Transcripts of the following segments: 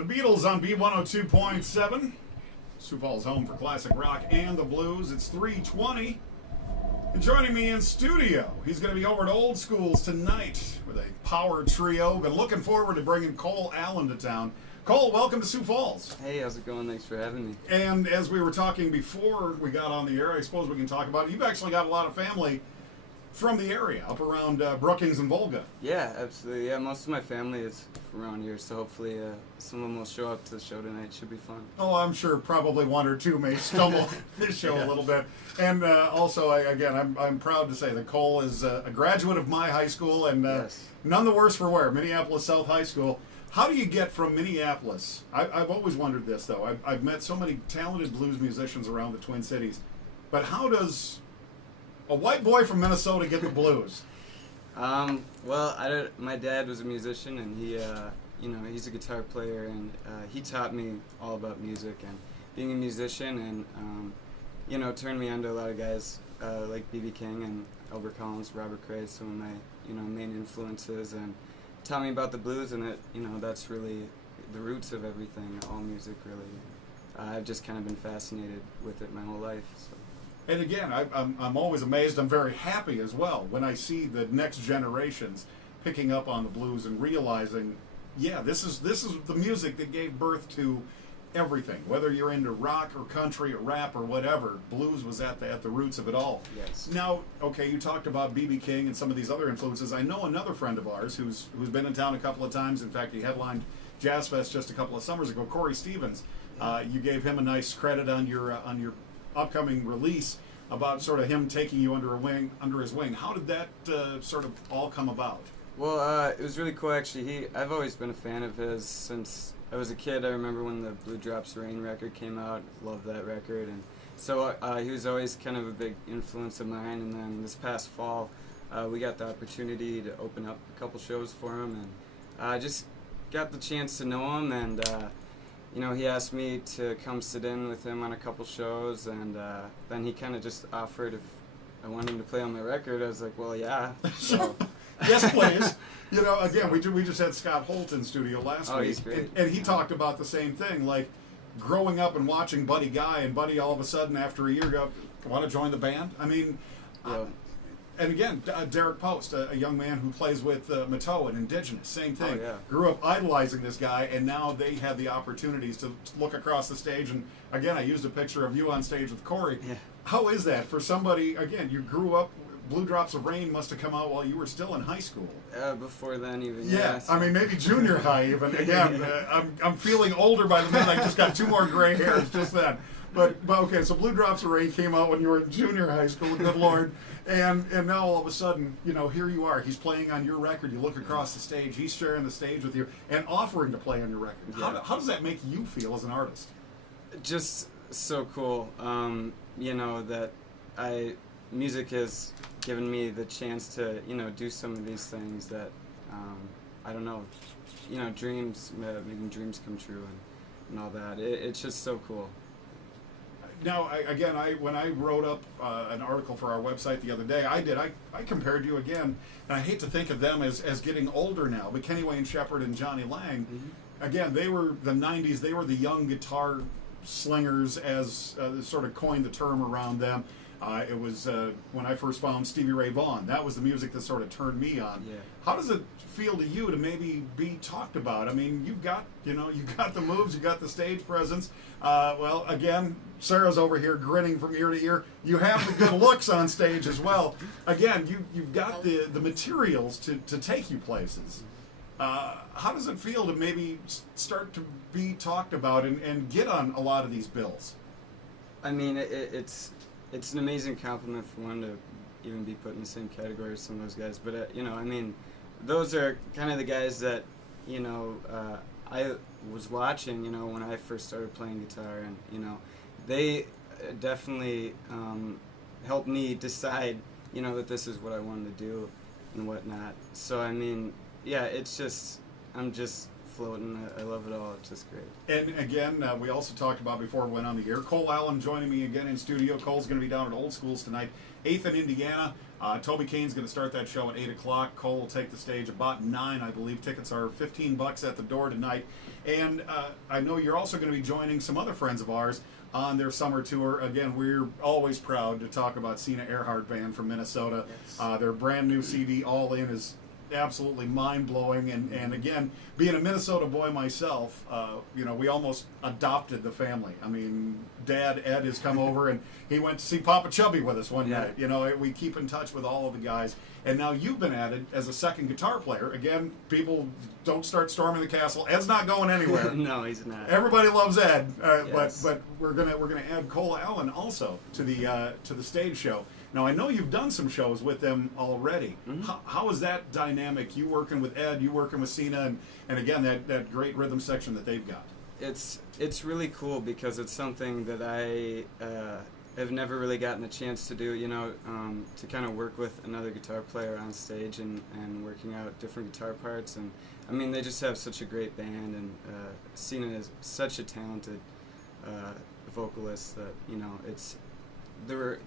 The Beatles on B102.7. Sioux Falls home for classic rock and the blues. It's 3:20. And joining me in studio, he's going to be over at Old Schools tonight with a power trio. Been looking forward to bringing Cole Allen to town. Cole, welcome to Sioux Falls. Hey, how's it going? Thanks for having me. And as we were talking before we got on the air, I suppose we can talk about it. You've actually got a lot of family from the area, up around Brookings and Volga. Yeah, absolutely. Yeah, most of my family is from around here, so hopefully some of them will show up to the show tonight. Should be fun. Oh, I'm sure probably one or two may stumble this show a little bit. And also, I'm proud to say that Cole is a graduate of my high school, and Yes. none the worse for wear, Minneapolis South High School. How do you get from Minneapolis? I've always wondered this, though. I've met so many talented blues musicians around the Twin Cities, but how does a white boy from Minnesota get the blues? Well, my dad was a musician, and he's a guitar player, and he taught me all about music and being a musician, and turned me on to a lot of guys like B.B. King and Albert Collins, Robert Cray, some of my main influences, and taught me about the blues, and that's really the roots of everything, all music really. I've just kind of been fascinated with it my whole life. So. And again, I'm always amazed. I'm very happy as well when I see the next generations picking up on the blues and realizing, yeah, this is the music that gave birth to everything. Whether you're into rock or country or rap or whatever, blues was at the roots of it all. Yes. Now, okay, you talked about B.B. King and some of these other influences. I know another friend of ours who's been in town a couple of times. In fact, he headlined Jazz Fest just a couple of summers ago. Corey Stevens. You gave him a nice credit on your upcoming release about sort of him taking you under his wing. How did that sort of all come about? Well, it was really cool actually. I've always been a fan of his since I was a kid. I remember when the Blue Drops Rain record came out. Loved that record, and so he was always kind of a big influence of mine. And then this past fall, we got the opportunity to open up a couple shows for him, and I just got the chance to know him, and he asked me to come sit in with him on a couple shows, and then he kind of just offered if I wanted him to play on my record. I was like, well, yeah. So. Yes, please. Again, we just had Scott Holt in studio last week. He's great. And he talked about the same thing, like growing up and watching Buddy Guy, and Buddy all of a sudden after a year go, want to join the band? I mean, Yeah. and again, Derek Post, a young man who plays with Mateau and Indigenous, same thing. Oh, yeah. Grew up idolizing this guy, and now they had the opportunities to look across the stage. And again, I used a picture of you on stage with Corey. Yeah. How is that for somebody, again, you grew up, Blue Drops of Rain must have come out while you were still in high school. Before then even. Yeah, So. I mean, maybe junior high even. Again, I'm feeling older by the minute. I just got 2 more gray hairs just then. But okay, so Blue Drops of Rain came out when you were in junior high school, good Lord. And now all of a sudden, here you are. He's playing on your record. You look across the stage. He's sharing the stage with you and offering to play on your record. Yeah. How does that make you feel as an artist? Just so cool. That music has given me the chance to, do some of these things that, I don't know, dreams, making dreams come true and all that. It's just so cool. Now, when I wrote up an article for our website the other day, I compared you again, and I hate to think of them as getting older now, but Kenny Wayne Shepherd and Johnny Lang, again, they were the 90s, they were the young guitar slingers, as sort of coined the term around them. It was when I first found Stevie Ray Vaughan. That was the music that sort of turned me on. Yeah. How does it feel to you to maybe be talked about? I mean, you've got the moves, you got the stage presence. Well, again, Sarah's over here grinning from ear to ear. You have the good looks on stage as well. Again, you've got the materials to take you places. How does it feel to maybe start to be talked about and get on a lot of these bills? I mean, it's an amazing compliment for one to even be put in the same category as some of those guys. But, those are kind of the guys that, I was watching, when I first started playing guitar. And, they definitely helped me decide, that this is what I wanted to do and whatnot. So, I mean, yeah, I'm just floating. I love it all. It's just great. And again, we also talked about before we went on the air, Cole Allen joining me again in studio. Cole's going to be down at Old Schools tonight, 8th in Indiana. Toby Kane's going to start that show at 8 o'clock. Cole will take the stage about 9, I believe. Tickets are $15 at the door tonight. And I know you're also going to be joining some other friends of ours on their summer tour. Again, we're always proud to talk about Sina Earhart Band from Minnesota. Yes. Their brand new CD, All In, is absolutely mind-blowing. And again, being a Minnesota boy myself, we almost adopted the family. I mean, Dad, Ed, has come over, and he went to see Papa Chubby with us one night. We keep in touch with all of the guys. And now you've been added as a second guitar player. Again, people don't start storming the castle. Ed's not going anywhere. No, he's not. Everybody loves Ed, Yes. but we're gonna add Cole Allen also to the stage show. Now I know you've done some shows with them already. Mm-hmm. How is that dynamic? You working with Ed, you working with Sina, and again that great rhythm section that they've got. It's really cool because it's something that I have never really gotten the chance to do, to kind of work with another guitar player on stage and working out different guitar parts. And I mean, they just have such a great band, and Sina is such a talented vocalist that, it's the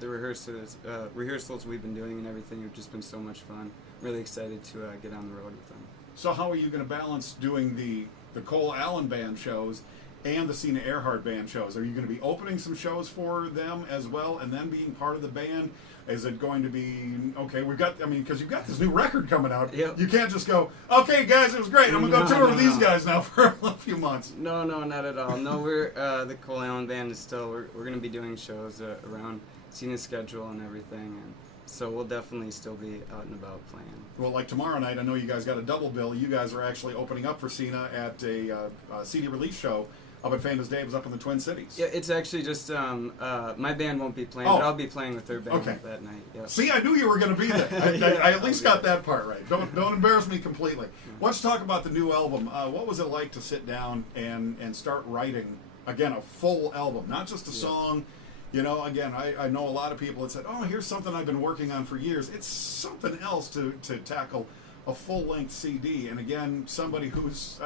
rehearsals we've been doing and everything have just been so much fun. Really excited to get on the road with them. So how are you going to balance doing the Cole Allen Band shows and the Sina Earhart Band shows? Are you going to be opening some shows for them as well, and then being part of the band? Is it going to be okay? Because you've got this new record coming out. Yep. You can't just go, okay, guys, it was great. I'm going to go tour with these guys now for a few months. No, not at all. No, we're the Cole Allen Band is still. We're going to be doing shows around Sina's schedule and everything, and so we'll definitely still be out and about playing. Well, like tomorrow night, I know you guys got a double bill. You guys are actually opening up for Sina at a CD release show up at Famous Dave's up in the Twin Cities. Yeah, it's actually just my band won't be playing, but I'll be playing with their band that night. Yep. See, I knew you were going to be there. I at least got that part right. Don't embarrass me completely. Let's talk about the new album. What was it like to sit down and start writing, again, a full album, not just a song? Again, I know a lot of people that said, oh, here's something I've been working on for years. It's something else to tackle a full-length CD. And again, somebody who's,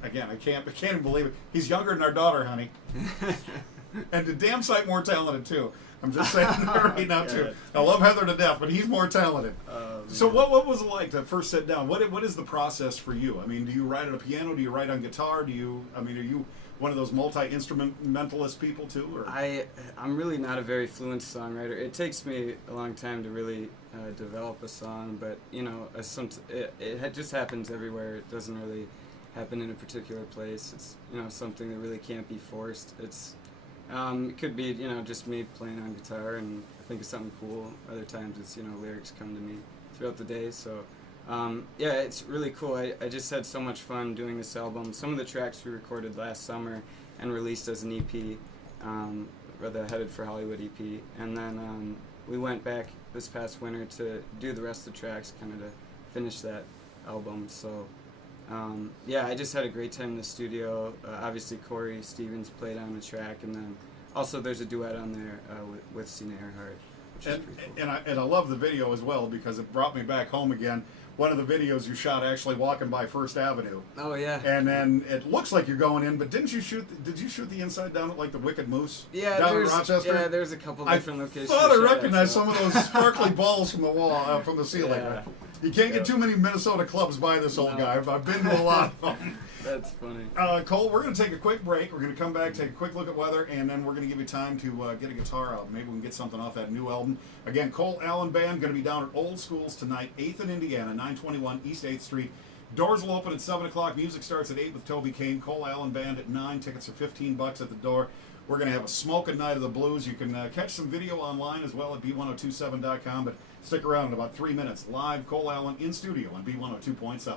I can't even believe it. He's younger than our daughter, honey. And the damn sight more talented, too. I'm just saying that right now, too. I love Heather to death, but he's more talented. So what was it like to first sit down? What is the process for you? I mean, do you write on a piano? Do you write on guitar? Are you one of those multi-instrumentalist people too? Or? I'm really not a very fluent songwriter. It takes me a long time to really develop a song, but it just happens everywhere. It doesn't really happen in a particular place. It's something that really can't be forced. It could be just me playing on guitar and I think of something cool. Other times it's lyrics come to me throughout the day. So it's really cool. I just had so much fun doing this album. Some of the tracks we recorded last summer and released as an EP, or the Headed for Hollywood EP, and then we went back this past winter to do the rest of the tracks, kind of to finish that album. So I just had a great time in the studio. Obviously Corey Stevens played on the track, and then also there's a duet on there with Sina Earhart. And I love the video as well because it brought me back home again. One of the videos you shot actually walking by First Avenue. Oh yeah. And then it looks like you're going in, but did you shoot the inside down at like the Wicked Moose? Yeah, down in Rochester. Yeah, there's a couple different locations. I thought I recognized some of those sparkly balls from the wall, from the ceiling. Yeah. You can't get too many Minnesota clubs by this old guy. I've been to a lot of them. That's funny. Cole, we're going to take a quick break. We're going to come back, take a quick look at weather, and then we're going to give you time to get a guitar out. Maybe we can get something off that new album. Again, Cole Allen Band going to be down at Old Schools tonight, 8th in Indiana, 921 East 8th Street. Doors will open at 7 o'clock. Music starts at 8 with Toby Kane. Cole Allen Band at 9. Tickets are $15 at the door. We're going to have a smoking night of the blues. You can catch some video online as well at B102.7.com, but stick around in about 3 minutes. Live Cole Allen in studio on B102.7.